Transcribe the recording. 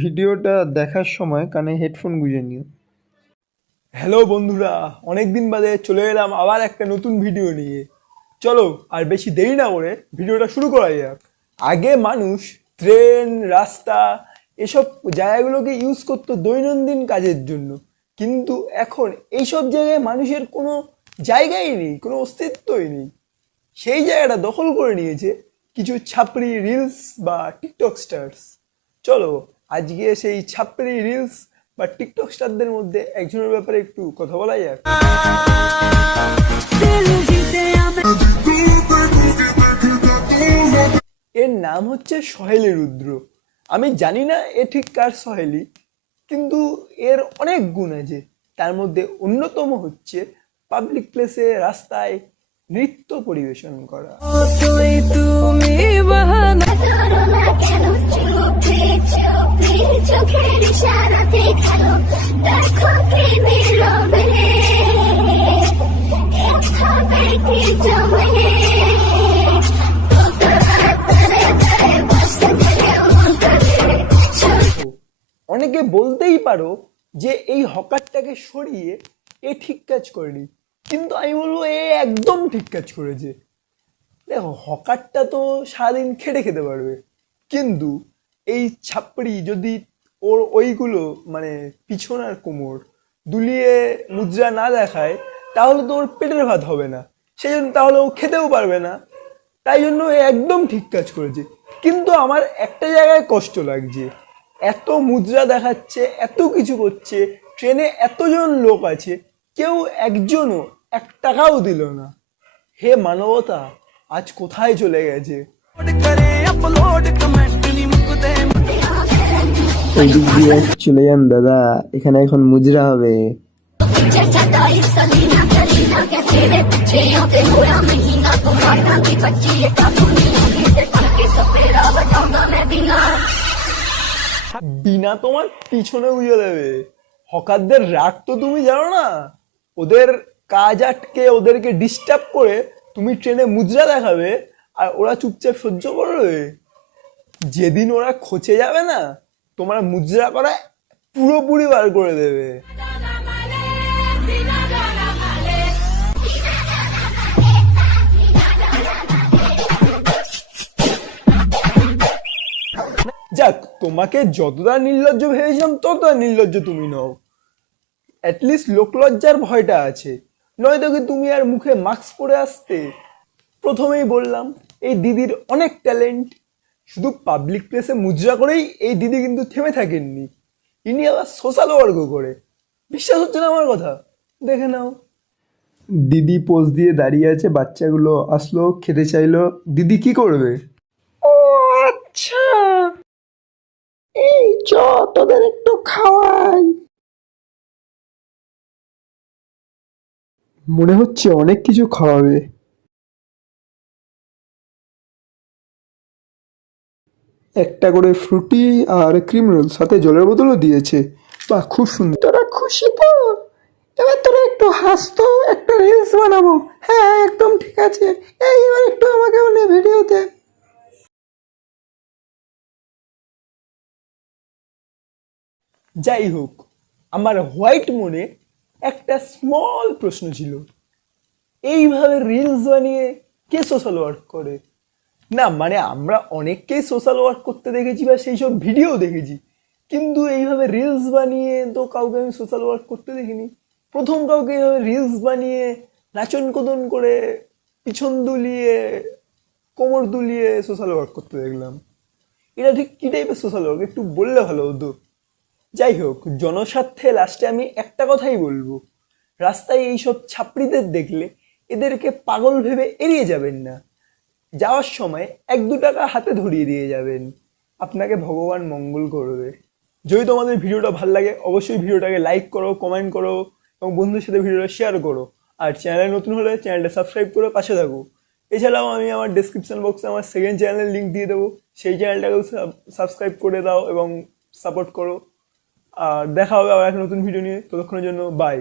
ভিডিওটা দেখার সময় কানে হেডফোন গুঁজে নিও। হ্যালো বন্ধুরা, অনেকদিন বাদে চলে এলাম আবার একটা নতুন ভিডিও নিয়ে। চলো আর বেশি দেরি না করে ভিডিওটা শুরু করা যাক। আগে মানুষ ট্রেন, রাস্তা এসব জায়গাগুলোকে ইউজ করতো দৈনন্দিন কাজের জন্য, কিন্তু এখন এইসব জায়গায় মানুষের কোনো জায়গাই নেই, কোনো অস্তিত্বই নেই। সেই জায়গাটা দখল করে নিয়েছে কিছু ছাপড়ি রিলস বা টিকটক স্টার্স। চলো আজকে সেই ছাপড়ি রিলস বা টিকটক স্টারদের মধ্যে একজনের ব্যাপারে একটু কথা বলা যাক। এর নাম হচ্ছে সহেলি রুদ্র। আমি জানি না এ ঠিক কার সহেলি, কিন্তু এর অনেক গুণ আছে। তার মধ্যে অন্যতম হচ্ছে পাবলিক প্লেসে, রাস্তায় নৃত্য পরিবেশন করা। অনেকে বলতেই পারো যে এই হকারটাকে সরিয়ে এ ঠিক কাজ করেনি, কিন্তু আমি বলবো এ একদম ঠিক কাজ করেছে। দেখো, হকারটা তো সারাদিন খেটে খেতে পারবে, কিন্তু এই ছাপড়ি যদি ওর ওইগুলো মানে পিছন আর কোমর দুলিয়ে মুদ্রা না দেখায়, তাহলে তো ওর পেটের ভাত হবে না, সেই জন্য তাহলে ও খেতেও পারবে না। তাই জন্য এ একদম ঠিক কাজ করেছে। কিন্তু আমার একটা জায়গায় কষ্ট লাগছে, এত মুদ্রা দেখাচ্ছে, এত কিছু করছে, ট্রেনে এতজন লোক আছে, কেউ একজনও 1 টাকাও দিল না। হে মানবতা, আজ কোথায় চলে গেছে? এই দিক দিয়ে চলে যান দাদা, এখানে এখন মুজরা হবে। বিনা তোমার পিছনে উড়িয়ে দেবে। হকারদের রাগ তো তুমি জানো না। ওদের কাজ আটকে ওদেরকে ডিস্টার্ব করে তুমি ট্রেনে মুদ্রা দেখাবে, আর ওরা চুপচাপ সহ্য করবে। যেদিন ওরা খচে যাবে না, তোমার মুদ্রা করা পুরোপুরি বার করে দেবে। যাক, তোমাকে যতটা নির্লজ্জ ভেবেছিলাম ততটা নির্লজ্জ তুমি নও। অ্যাটলিস্ট লোকলজ্জার ভয়টা আছে, নয়তো কি তুমি আর মুখে মাস্ক পরে আসতে? প্রথমেই বললাম, এই দিদির অনেক ট্যালেন্ট। শুধু পাবলিক প্লেসে মুদ্রা করেই এই দিদি কিন্তু থেমে থাকেননি, ইনি আবার সোশ্যাল ওয়ার্কও করে। বিশ্বাস হচ্ছে না আমার কথা? দেখে নাও। দিদি পোজ দিয়ে দাঁড়িয়ে আছে, বাচ্চাগুলো আসলো, খেতে চাইলো, দিদি কি করবে? ও আচ্ছা, এই চ তোদের একটু খাওয়াই। মনে হচ্ছে অনেক কিছু খাওয়াবে। একটা করে ফ্রুটি আর ক্রিম রোল, সাথে জলের বোতলও দিয়েছে। বাহ, খুব সুন্দর। তোরা খুশি তো? এবার তোরা একটু হাস তো, একটা রিলস বানাবো। হ্যাঁ, একদম ঠিক আছে। এইবার একটু আমাকে বলে ভিডিওতে। যাই হোক, আমার হোয়াইট মনে একটা স্মল প্রশ্ন ছিল, এইভাবে রিলস বানিয়ে কে সোশ্যাল ওয়ার্ক করে? না মানে আমরা অনেককেই সোশ্যাল ওয়ার্ক করতে দেখেছি বা সেই সব ভিডিও দেখেছি, কিন্তু এইভাবে রিলস বানিয়ে তো কাউকে আমি সোশ্যাল ওয়ার্ক করতে দেখিনি। প্রথম কাউকে এইভাবে রিলস বানিয়ে নাচন কোদন করে পিছন দুলিয়ে কোমর দুলিয়ে সোশ্যাল ওয়ার্ক করতে দেখলাম। এটা ঠিক কী টাইপের সোশ্যাল ওয়ার্ক একটু বললে ভালো হতো। যাই হোক, জনস্বার্থে লাস্টে আমি একটা কথাই বলবো, রাস্তায় এইসব ছাপড়িদের দেখলে এদেরকে পাগল ভেবে এড়িয়ে যাবেন না। যাওয়ার সময় 1-2 টাকা হাতে ধরিয়ে দিয়ে যাবেন, আপনাকে ভগবান মঙ্গল করবে। যদি তোমাদের ভিডিওটা ভালো লাগে, অবশ্যই ভিডিওটাকে লাইক করো, কমেন্ট করো এবং বন্ধুদের সাথে ভিডিওটা শেয়ার করো। আর চ্যানেলে নতুন হলে চ্যানেলটা সাবস্ক্রাইব করে পাশে থাকো। এছাড়াও আমি আমার ডেসক্রিপশন বক্সে আমার সেকেন্ড চ্যানেলের লিঙ্ক দিয়ে দেবো, সেই চ্যানেলটাকেও সাবস্ক্রাইব করে দাও এবং সাপোর্ট করো। আর দেখা হবে আবার একটা নতুন ভিডিও নিয়ে, ততক্ষণের জন্য বাই।